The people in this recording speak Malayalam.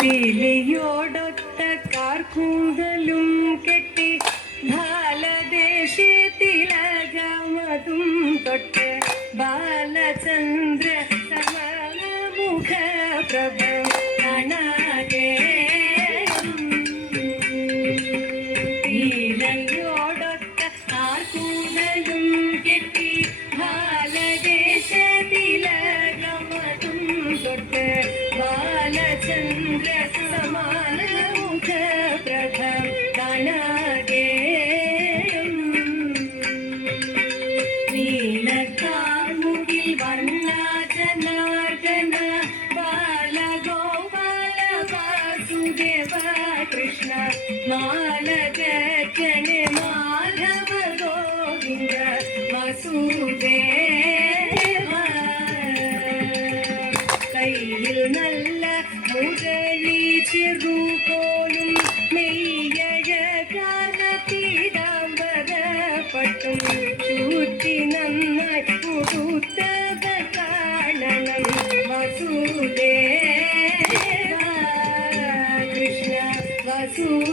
പീലിയോടൊത്ത കാർക്കൂന്തലും കെട്ടി ബാലദേശി തിലകമതും തൊട്ട് ബാലചന്ദ്ര സമമുഖ പ്രഭ കാണാകെ പീലിയോടൊത്ത കാർക്കൂന്തലും കെട്ടി ബാലദേശ തിലകമതും തൊട്ട് ബാലചന്ദ്ര സമാനമുഖ പ്രഭ കാണാകെ നീലക്കാർമുകിൽ വർണ്ണജനാർദ്ദന ബാലഗോപാല വാസുദേവ കൃഷ്ണ മാലജന മാധവ ഗോവിന്ദ വസുദേവ കയ്യിൽ നല്ല മുരളി ചെറുകോലും നെയ്യഴകാന പീതാംബര പട്ടും ചൂറ്റി നന്നായി ഉടുത്തവ കാണണം വസുദേവ കൃഷ്ണ വസുദേവ